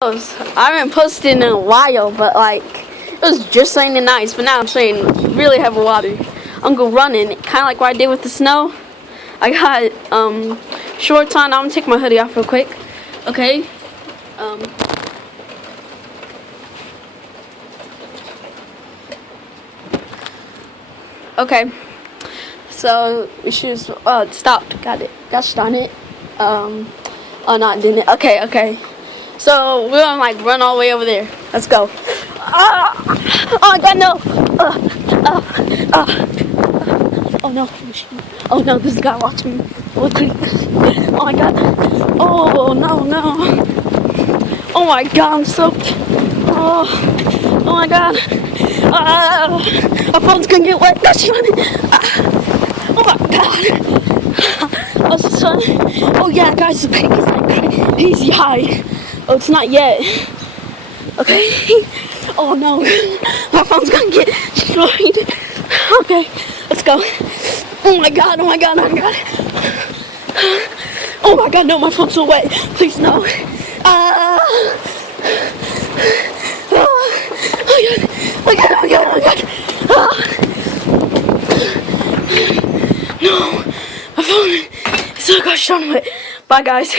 I haven't posted in a while, but like it was just raining nice. But now I'm saying really heavy water. I'm gonna run in, kind of like what I did with the snow. I got shorts on. I'm gonna take my hoodie off real quick. Okay. Okay. So we should stopped. Got it. Gosh darn it. Oh no, I didn't. Okay. So we're gonna like run all the way over there. Let's go. Oh God, no! Oh no! Oh no! This guy watching me. Oh my God! Oh no! Oh my God! I'm soaked. Oh my God! My phone's gonna get wet. Gosh, oh my God! Oh, son. Oh yeah, guys, the pig is like easy high. Oh, it's not yet. Okay. Oh no, my phone's gonna get destroyed. Okay, let's go. Oh my God! Oh my God! No, my phone's so wet. Please no. Oh God! No, my phone is so gosh darn wet. Bye, guys.